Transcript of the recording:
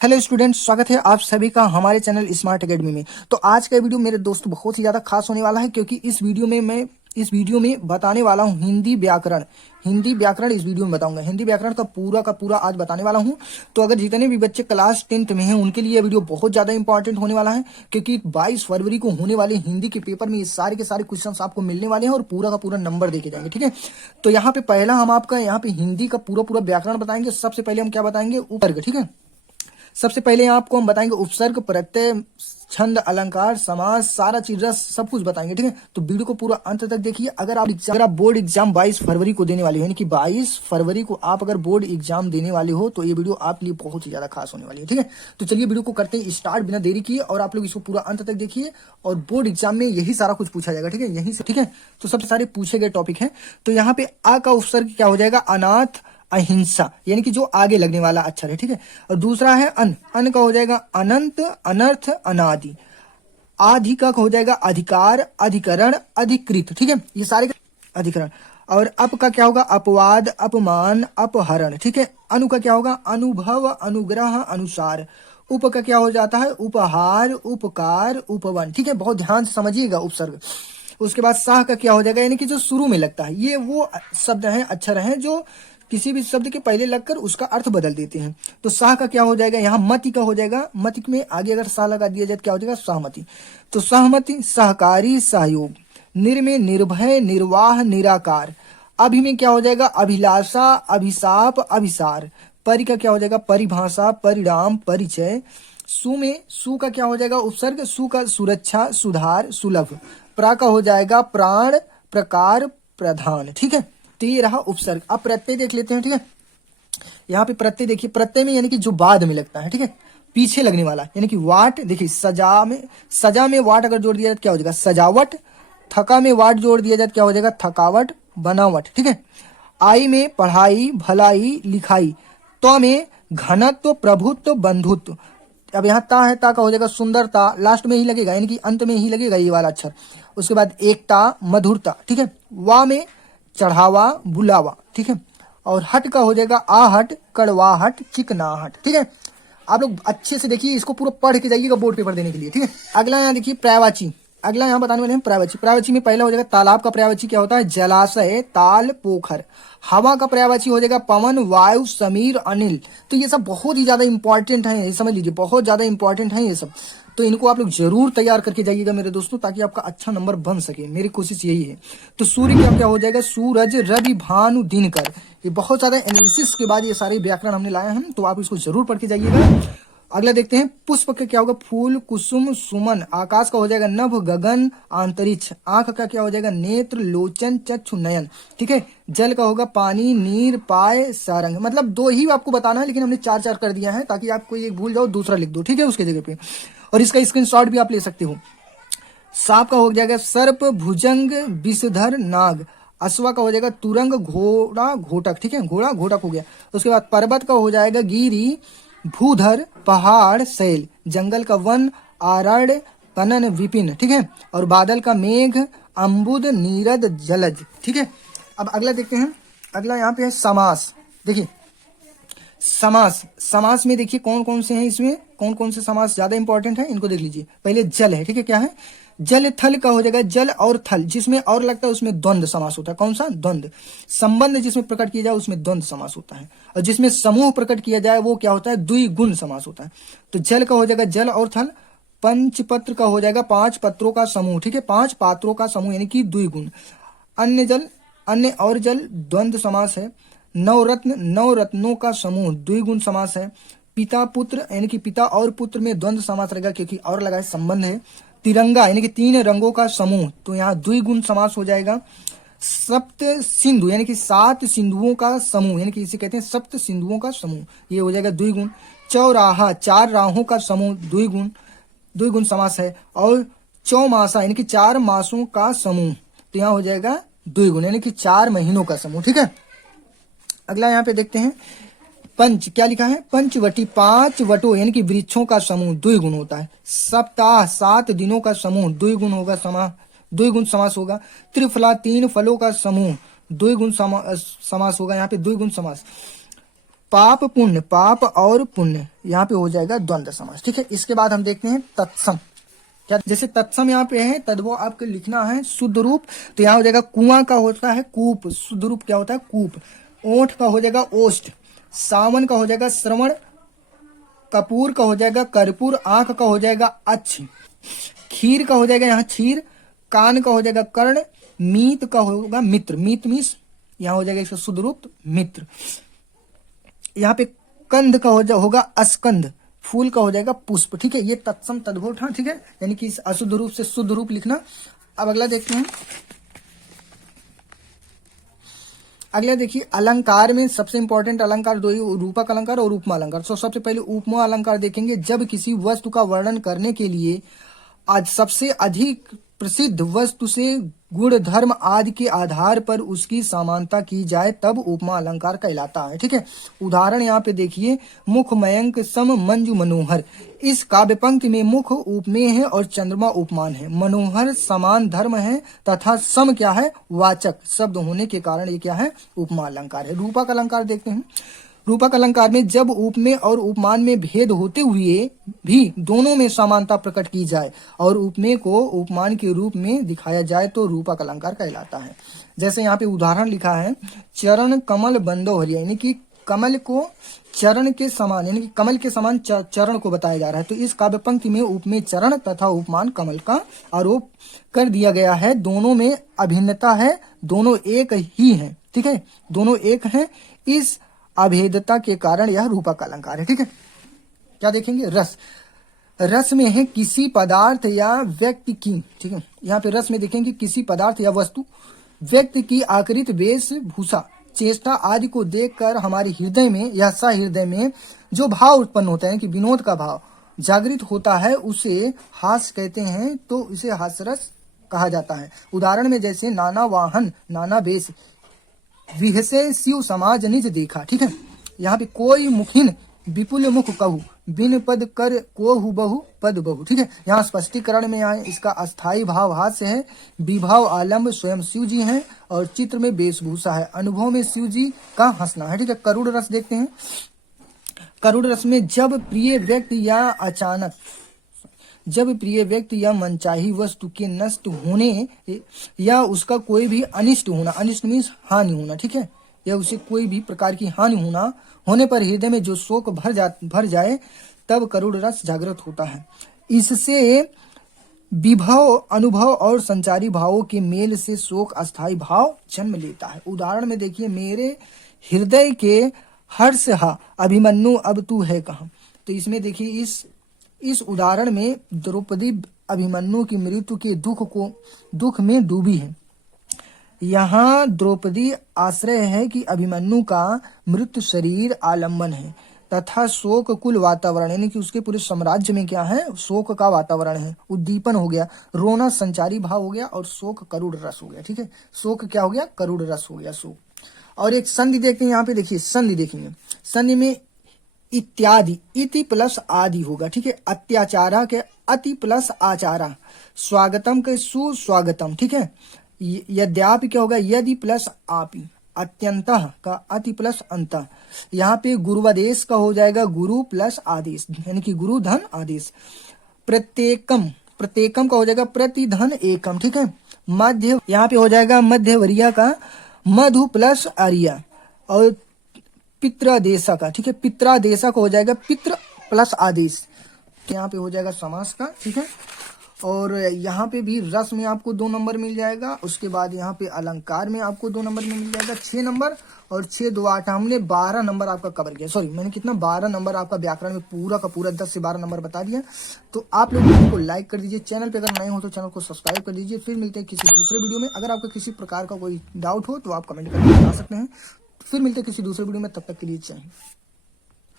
Hello students, स्वागत है आप सभी का हमारे चैनल स्मार्ट एकेडमी में। तो आज का वीडियो मेरे दोस्तों बहुत ही ज़्यादा खास होने वाला है, क्योंकि इस वीडियो में बताने वाला हूँ हिंदी व्याकरण। इस वीडियो में बताऊंगा हिंदी व्याकरण का पूरा आज बताने वाला हूँ। तो अगर जितने भी बच्चे क्लास 10th में हैं उनके लिए यह वीडियो बहुत ज़्यादा इंपॉर्टेंट होने वाला है, क्योंकि 22 फरवरी को होने वाले हिंदी के पेपर में ये सारे के सारे क्वेश्चन आपको मिलने वाले हैं और पूरा का पूरा नंबर देके जाएंगे। ठीक है, तो यहाँ पे पहला हम आपका यहाँ पे हिंदी का पूरा व्याकरण बताएंगे। सबसे पहले हम क्या बताएंगे, उपसर्ग। ठीक है, सबसे पहले आपको हम बताएंगे उपसर्ग, प्रत्यय, छंद, अलंकार, समास, सारा चीज रस सब कुछ बताएंगे। ठीक है, तो वीडियो को पूरा अंत तक देखिए। अगर आप बोर्ड एग्जाम 22 फरवरी को देने वाले हो, यानी कि 22 फरवरी को आप अगर बोर्ड एग्जाम देने वाले हो, तो ये वीडियो आपके लिए बहुत ही ज्यादा खास होने वाली है। ठीक है, तो चलिए वीडियो को करते हैं स्टार्ट बिना देरी किए, और आप लोग इसको पूरा अंत तक देखिए। और बोर्ड एग्जाम में यही सारा कुछ पूछा जाएगा। ठीक है, यही से। ठीक है, तो सबसे सारे पूछे गए टॉपिक है। तो यहाँ पे आ का उपसर्ग क्या हो जाएगा, अनाथ, अहिंसा, यानी कि जो आगे लगने वाला अक्षर है। ठीक है, और दूसरा है अन का हो जाएगा अनंत, अनर्थ, अनादि। आधि का हो जाएगा अधिकार, अधिकरण, अधिकृत। ठीक है, ये सारे अधिकरण। और अप का क्या होगा, अपवाद, अपमान, अपहरण। ठीक है, अनु का क्या होगा, अनुभव, अनुग्रह, अनुसार। उप का क्या हो जाता है, उपहार, उपकार, उपवन। ठीक है, बहुत ध्यान से समझिएगा उपसर्ग। उसके बाद साह का क्या हो जाएगा, यानी कि जो शुरू में लगता है। ये वो शब्द हैं, अक्षर हैं जो किसी भी शब्द के पहले लगकर उसका अर्थ बदल देते हैं। तो साह का क्या हो जाएगा, यहाँ मति का हो जाएगा। मति में आगे अगर साह लगा दिया जाए क्या हो जाएगा, सहमति। तो सहमति, सहकारी, सहयोग। निर में निर्भय, निर्वाह, निराकार। अभि में क्या हो जाएगा, अभिलाषा, अभिशाप, अभिसार। परि का क्या हो जाएगा, परिभाषा, परिणाम, परिचय। सु का क्या हो जाएगा उपसर्ग, सु का सुरक्षा, सुधार, सुलभ। प्रा का हो जाएगा प्राण, प्रकार, प्रधान। ठीक है, तो ये रहा उपसर्ग। अब प्रत्यय देख लेते हैं। ठीक है, यहाँ पे प्रत्यय देखिए, प्रत्यय में यानी कि जो बाद में लगता है। ठीक है, पीछे लगने वाला, यानी कि वाट। देखिए सजा में वाट अगर जोड़ दिया जाए क्या हो जाएगा, सजावट। थका में वाट जोड़ दिया जाए क्या हो जाएगा, थकावट, बनावट। ठीक है, आई में पढ़ाई, भलाई, लिखाई। तो में घनत्व, प्रभुत्व, बंधुत्व। अब यहाँ ता है, ता का हो जाएगा सुंदरता, लास्ट में ही लगेगा, यानी कि अंत में ही लगेगा ये वाला अक्षर। उसके बाद एकता, मधुरता। ठीक है, वा में चढ़ावा, बुलावा। ठीक है, और हट का हो जाएगा आहट, कड़वाहट, चिकनाहट। ठीक है, आप लोग अच्छे से देखिए, इसको पूरा पढ़ के जाइएगा बोर्ड पेपर देने के लिए। ठीक है, अगला यहाँ देखिए पर्यायवाची। अगला यहाँ बताने वाले हैं पर्यायवाची। पर्यायवाची में पहला हो जाएगा तालाब का पर्यायवाची क्या होता है, जलाशय, ताल, पोखर। हवा का पर्यायवाची हो जाएगा पवन, वायु, समीर, अनिल। तो ये सब बहुत ही ज्यादा इंपॉर्टेंट है, ये समझ लीजिए, बहुत ज्यादा इंपॉर्टेंट है ये सब। तो इनको आप लोग जरूर तैयार करके जाइएगा मेरे दोस्तों, ताकि आपका अच्छा नंबर बन सके। मेरी कोशिश यही है। तो सूर्य का क्या हो जाएगा, सूरज, रवि, भानु, दिनकर। ये बहुत ज्यादा एनालिसिस के बाद ये सारे व्याकरण हमने लाए हैं, तो आप इसको जरूर पढ़ के जाइएगा। अगला देखते हैं पुष्प का क्या होगा, फूल, कुसुम, सुमन। आकाश का हो जाएगा नभ, गगन, अंतरिक्ष। आंख का क्या हो जाएगा, नेत्र, लोचन, चक्षु, नयन। ठीक है, जल का होगा पानी, नीर, पाय, सारंग। मतलब दो ही आपको बताना है, लेकिन हमने चार चार कर दिया है, ताकि आप कोई एक भूल जाओ दूसरा लिख दो। ठीक है, उसके जगह पे, और इसका स्क्रीनशॉट भी आप ले सकते हो। सांप का हो जाएगा सर्प, भुजंग, विषधर, नाग। अश्वा का हो जाएगा तुरंग, घोड़ा, घोटक। ठीक है, घोड़ा, घोटक हो गया। उसके बाद पर्वत का हो जाएगा गिरी, भूधर, पहाड़, शैल। जंगल का वन, आरण्य, कनन, विपिन। ठीक है, और बादल का मेघ, अम्बुद, नीरद, जलज। ठीक है, अब अगला देखते हैं। अगला यहाँ पे है समास। देखिए समास में देखिए कौन कौन से हैं, इसमें कौन कौन से समास ज्यादा इंपॉर्टेंट है, इनको देख लीजिए। पहले जल है। ठीक है, क्या है, जल थल का हो जाएगा जल और थल, जिसमें और लगता है उसमें द्वंद्व समास होता है। कौन सा, द्वंद्व। संबंध जिसमें प्रकट किया जाए उसमें द्वंद्व समास होता है, और जिसमें समूह प्रकट किया जाए वो क्या होता है, द्विगुण समास होता है। तो जल का हो जाएगा जल और थल। पंचपत्र का हो जाएगा 5 पत्रों का समूह। ठीक है, 5 पात्रों का समूह, यानी कि द्विगुण। अन्य जल, अन्य और जल, द्वंद्व समास है। नवरत्न, नवरत्नों का समूह, द्विगुण समास है। पिता पुत्र, यानी कि पिता और पुत्र में द्वंद्व समास रहेगा, क्योंकि और लगा है, संबंध है। तिरंगा, यानी कि 3 रंगों का समूह, तो यहाँ द्विगुण समास हो जाएगा। सप्त सिंधु, यानी कि 7 सिंधुओं का समूह, यानी कि इसे कहते हैं सप्त सिंधुओं का समूह, ये हो जाएगा द्विगुण। चौराहा, 4 राहों का समूह, द्विगुण समास है। और चौमासा, यानी कि 4 मासों का समूह, तो यहाँ हो जाएगा द्विगुण, यानी कि 4 महीनों का समूह। ठीक है, अगला यहाँ पे देखते हैं पंच, क्या लिखा है, पंचवटी, 5 वटों, यानी कि वृक्षों का समूह, द्विगुण होता है। सप्ताह, 7 दिनों का समूह, द्विगुण होगा, द्विगुण समास होगा। त्रिफला, 3 फलों का समूह, द्विगुण समास होगा, यहाँ पे द्विगुण समास। पाप पुण्य, पाप और पुण्य यहाँ पे हो जाएगा द्वंद्व समास। ठीक है, इसके बाद हम देखते हैं तत्सम। क्या जैसे तत्सम यहाँ पे है, तद्भव आपको लिखना है शुद्ध रूप, तो यहाँ हो जाएगा कुआं का होता है कूप, शुद्ध रूप क्या होता है कूप। ओठ का हो जाएगा ओष्ठ, सावन का हो जाएगा श्रवण, कपूर का हो जाएगा कर्पूर, आंख का हो जाएगा अच्छ, खीर का हो जाएगा यहाँ क्षीर, कान का हो जाएगा कर्ण, मीत का होगा मित्र, मीत मीस यहाँ हो जाएगा इसका शुद्ध रूप मित्र। यहाँ पे कंध का होगा अस्कंध, फूल का हो जाएगा पुष्प। ठीक है, ये तत्सम तद्भव था। ठीक है, यानी कि इस अशुद्ध रूप से शुद्ध रूप लिखना। अब अगला देखते हैं। अगला देखिए, अलंकार में सबसे इंपॉर्टेंट अलंकार दो ही, रूपक अलंकार और उपमा अलंकार। तो सबसे पहले उपमा अलंकार देखेंगे। जब किसी वस्तु का वर्णन करने के लिए आज सबसे अधिक प्रसिद्ध वस्तु से गुण धर्म आदि के आधार पर उसकी समानता की जाए तब उपमा अलंकार कहलाता है। ठीक है, उदाहरण यहाँ पे देखिए, मुख मयंक सम मंजू मनोहर। इस काव्य पंक्ति में मुख उपमेय है और चंद्रमा उपमान है, मनोहर समान धर्म है तथा सम क्या है वाचक शब्द होने के कारण ये क्या है उपमा अलंकार है। रूपक अलंकार देखते हैं। रूपक अलंकार में जब उपमेय और उपमान में भेद होते हुए भी दोनों में समानता प्रकट की जाए और उपमेय को उपमान के रूप में दिखाया जाए तो रूपक अलंकार कहलाता है। जैसे यहाँ पे उदाहरण लिखा है, चरण कमल बंदो हरिया, यानी कि कमल को चरण के समान, यानी कि कमल के समान चरण को बताया जा रहा है। तो इस काव्य पंक्ति में उपमेय चरण तथा उपमान कमल का आरोप कर दिया गया है। दोनों में अभिन्नता है, दोनों एक ही है। ठीक है, दोनों एक है, इस अभेदता के कारण यह रूपक अलंकार है। ठीक है, क्या देखेंगे, रस। रस में है किसी पदार्थ या व्यक्ति की, ठीक है, यहाँ पे रस में देखेंगे किसी पदार्थ या वस्तु व्यक्ति की आकृति वेशभूषा चेष्टा आदि को देखकर हमारे हृदय में या सहृदय में जो भाव उत्पन्न होता है कि विनोद का भाव जागृत होता है उसे हास्य कहते हैं, तो इसे हास्य रस कहा जाता है। उदाहरण में जैसे नाना वाहन नाना वेश विहसे शिव समाज निज देखा। ठीक है, यहाँ पे कोई मुखिन विपुल मुख कहू बिन पद कर को हु बहु पद बहु। ठीक है, यहाँ स्पष्टीकरण में यहाँ इसका अस्थाई भाव हास्य है, विभाव आलम्ब स्वयं शिव जी हैं और चित्र में वेशभूषा है, अनुभव में शिव जी का हंसना है। ठीक है, करुण रस देखते हैं। करुण रस में जब प्रिय व्यक्ति या मनचाही वस्तु के नष्ट होने या उसका कोई भी अनिष्ट होना, अनिष्ट मीन्स हानि होना, ठीक है, या उसे कोई भी प्रकार की हानि होने पर हृदय में जो शोक भर जाए तब करुण रस जागृत होता है। इससे विभव अनुभव और संचारी भावों के मेल से शोक अस्थाई भाव जन्म लेता है। उदाहरण में देखिए, मेरे हृदय के हर्ष हा अभिमन्यु अब तू है कहाँ। तो इसमें देखिए इस उदाहरण में द्रौपदी अभिमन्यु की मृत्यु के दुख में डूबी है। यहाँ द्रौपदी आश्रय है कि अभिमन्यु का मृत शरीर आलंबन है तथा शोक कुल वातावरण, यानी कि उसके पूरे साम्राज्य में क्या है शोक का वातावरण है। उद्दीपन हो गया, रोना संचारी भाव हो गया और शोक करुण रस हो गया। ठीक है, शोक क्या हो गया करुण रस हो गया शोक। और एक संधि देखते हैं, यहाँ पे देखिए संधि देखेंगे। संधि में इत्यादि इति प्लस आदि होगा। ठीक है, अत्याचारा के अति प्लस आचारा, स्वागतम के सुस्वागतम। ठीक है, यद्यापि क्या होगा यदि प्लस आपी, अत्यंतः का अति प्लस अंत। यहाँ पे गुरुवादेश का हो जाएगा गुरु प्लस आदेश, यानी कि गुरु धन आदेश। प्रत्येकम का हो जाएगा प्रतिधन एकम। ठीक है, मध्य यहाँ पे हो जाएगा मध्यवरिया का मधु प्लस आर्या और पित्रादेशा का। ठीक है, पित्रादेशा का हो जाएगा पित्र प्लस आदेश, यहाँ पे हो जाएगा समास का। ठीक है, और यहाँ पे भी रस में आपको 2 नंबर मिल जाएगा। उसके बाद यहाँ पे अलंकार में आपको 2 नंबर में मिल जाएगा 6 नंबर और 6 2 8। हमने 12 नंबर आपका कवर किया, सॉरी मैंने कितना 12 नंबर आपका व्याकरण में पूरा का पूरा 10 से 12 नंबर बता दिया। तो आप लोग वीडियो को लाइक कर दीजिए, चैनल पे अगर नए हो तो चैनल को सब्सक्राइब कर दीजिए। फिर मिलते हैं किसी दूसरे वीडियो में। अगर आपको किसी प्रकार का कोई डाउट हो तो आप कमेंट करके बता सकते हैं। फिर मिलते हैं किसी दूसरे वीडियो में, तब तक के लिए जय हिंद।